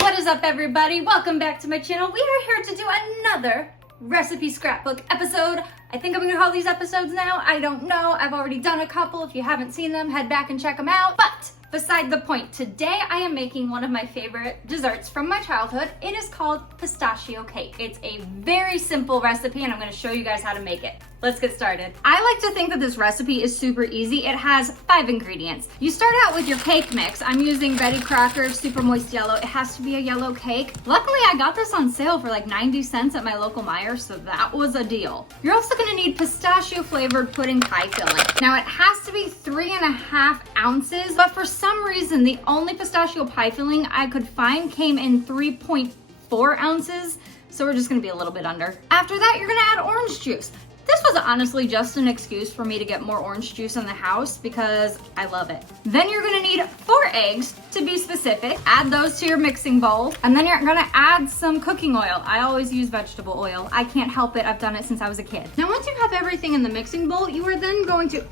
What is up, everybody? Welcome back to my channel. We are here to do another recipe scrapbook episode. I think I'm gonna call these episodes now. I don't know. I've already done a couple. If you haven't seen them, head back and check them out. But beside the point, today I am making one of my favorite desserts from my childhood. It is called pistachio cake. It's a very simple recipe and I'm gonna show you guys how to make it. Let's get started. I like to think that this recipe is super easy. It has 5 ingredients. You start out with your cake mix. I'm using Betty Crocker Super Moist Yellow. It has to be a yellow cake. Luckily, I got this on sale for like 90 cents at my local Meijer, so that was a deal. You're also gonna need pistachio flavored pudding pie filling. Now it has to be 3.5 ounces, but for some reason, the only pistachio pie filling I could find came in 3.4 ounces, so we're just gonna be a little bit under. After that, you're gonna add orange juice. This was honestly just an excuse for me to get more orange juice in the house because I love it. Then you're gonna need 4 eggs to be specific. Add those to your mixing bowl. And then you're gonna add some cooking oil. I always use vegetable oil. I can't help it, I've done it since I was a kid. Now once you have everything in the mixing bowl, you are then going to,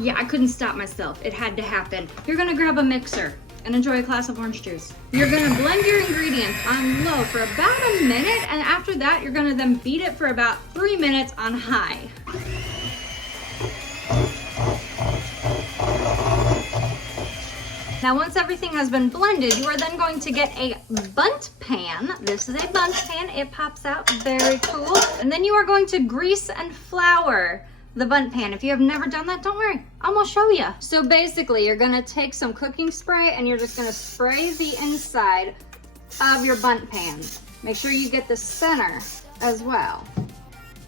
yeah, I couldn't stop myself. It had to happen. You're gonna grab a mixer and enjoy a glass of orange juice. You're gonna blend your ingredients on low for about a minute, and after that, you're gonna then beat it for about 3 minutes on high. Now, once everything has been blended, you are then going to get a bundt pan. This is a bundt pan. It pops out very cool. And then you are going to grease and flour the bundt pan. If you have never done that, don't worry, I'm gonna show you. So basically, you're gonna take some cooking spray and you're just gonna spray the inside of your bundt pan. Make sure you get the center as well.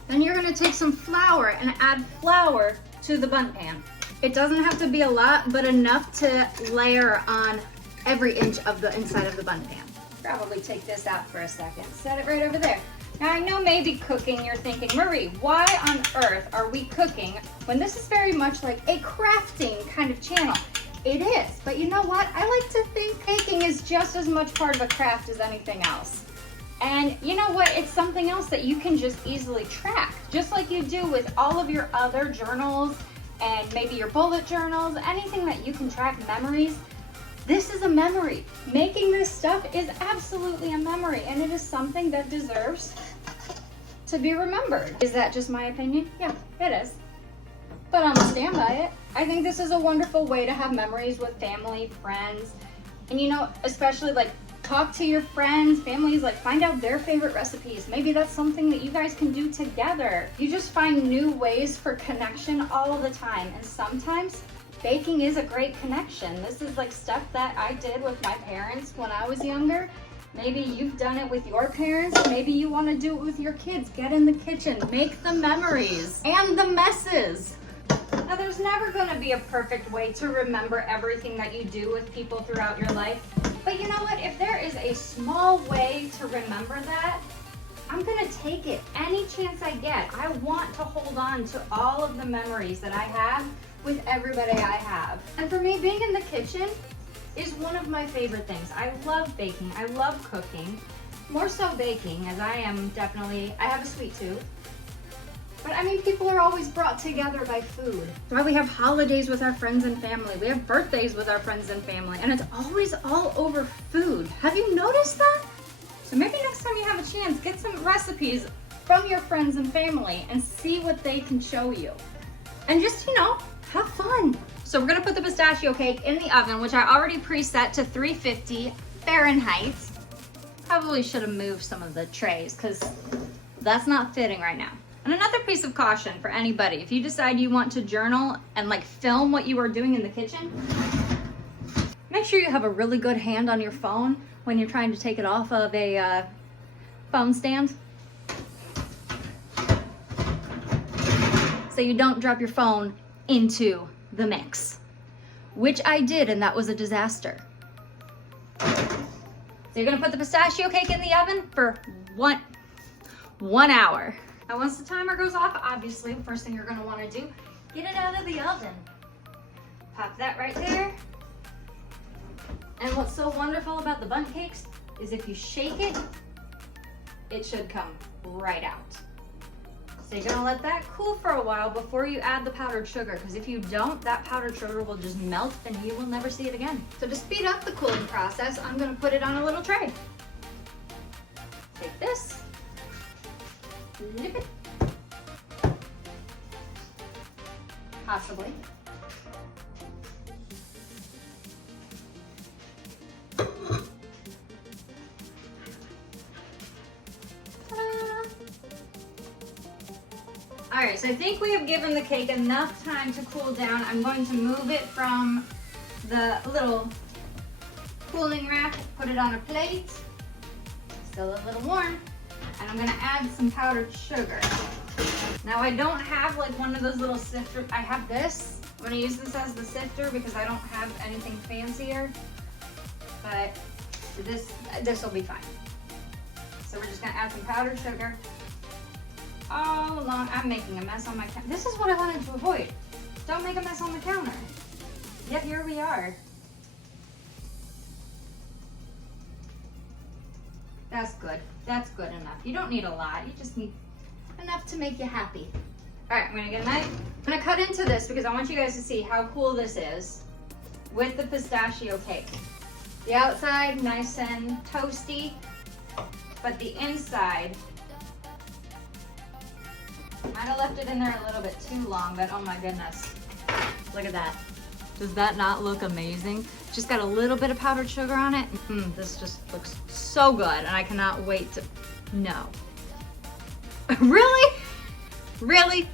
Then you're gonna take some flour and add flour to the bundt pan. It doesn't have to be a lot, but enough to layer on every inch of the inside of the bundt pan. Probably take this out for a second. Set it right over there. Now I know maybe cooking, you're thinking, Marie, why on earth are we cooking when this is very much like a crafting kind of channel? It is, but you know what? I like to think baking is just as much part of a craft as anything else. And you know what? It's something else that you can just easily track, just like you do with all of your other journals and maybe your bullet journals, anything that you can track memories. This is a memory. Making this stuff is absolutely a memory, and it is something that deserves to be remembered. Is that just my opinion? Yeah, it is. But I'm gonna stand by it. I think this is a wonderful way to have memories with family, friends, and you know, especially like talk to your friends, families, like find out their favorite recipes. Maybe that's something that you guys can do together. You just find new ways for connection all the time, and sometimes baking is a great connection. This is like stuff that I did with my parents when I was younger. Maybe you've done it with your parents. Maybe you want to do it with your kids. Get in the kitchen, make the memories and the messes. Now, there's never going to be a perfect way to remember everything that you do with people throughout your life. But you know what? If there is a small way to remember that, I'm gonna take it any chance I get. I want to hold on to all of the memories that I have with everybody I have. And for me, being in the kitchen is one of my favorite things. I love baking, I love cooking, more so baking, as I have a sweet tooth. But I mean, people are always brought together by food. That's why we have holidays with our friends and family. We have birthdays with our friends and family, and it's always all over food. Have you noticed that? So maybe next time you have a chance, get some recipes from your friends and family and see what they can show you. And just, you know, have fun. So we're gonna put the pistachio cake in the oven, which I already preset to 350 Fahrenheit. Probably should have moved some of the trays because that's not fitting right now. And another piece of caution for anybody, if you decide you want to journal and like film what you are doing in the kitchen, make sure you have a really good hand on your phone when you're trying to take it off of a phone stand. So you don't drop your phone into the mix, which I did, and that was a disaster. So you're gonna put the pistachio cake in the oven for one hour. Now once the timer goes off, obviously, the first thing you're gonna wanna do, get it out of the oven. Pop that right there. And what's so wonderful about the bundt cakes is if you shake it, it should come right out. So you're gonna let that cool for a while before you add the powdered sugar, because if you don't, that powdered sugar will just melt and you will never see it again. So to speed up the cooling process, I'm gonna put it on a little tray. take this, flip it, possibly. All right, so I think we have given the cake enough time to cool down. I'm going to move it from the little cooling rack, put it on a plate, still a little warm, and I'm gonna add some powdered sugar. Now I don't have like one of those little sifters. I have this. I'm gonna use this as the sifter because I don't have anything fancier, but this will be fine. So we're just gonna add some powdered sugar all along. I'm making a mess on my counter. This is what I wanted to avoid. Don't make a mess on the counter. Yet here we are. That's good. That's good enough. You don't need a lot. You just need enough to make you happy. All right, I'm gonna get a knife. I'm gonna cut into this because I want you guys to see how cool this is with the pistachio cake. The outside nice and toasty, but the inside, might have left it in there a little bit too long, but oh my goodness. Look at that. Does that not look amazing? Just got a little bit of powdered sugar on it. This just looks so good, and I cannot wait to, no. Really? Really?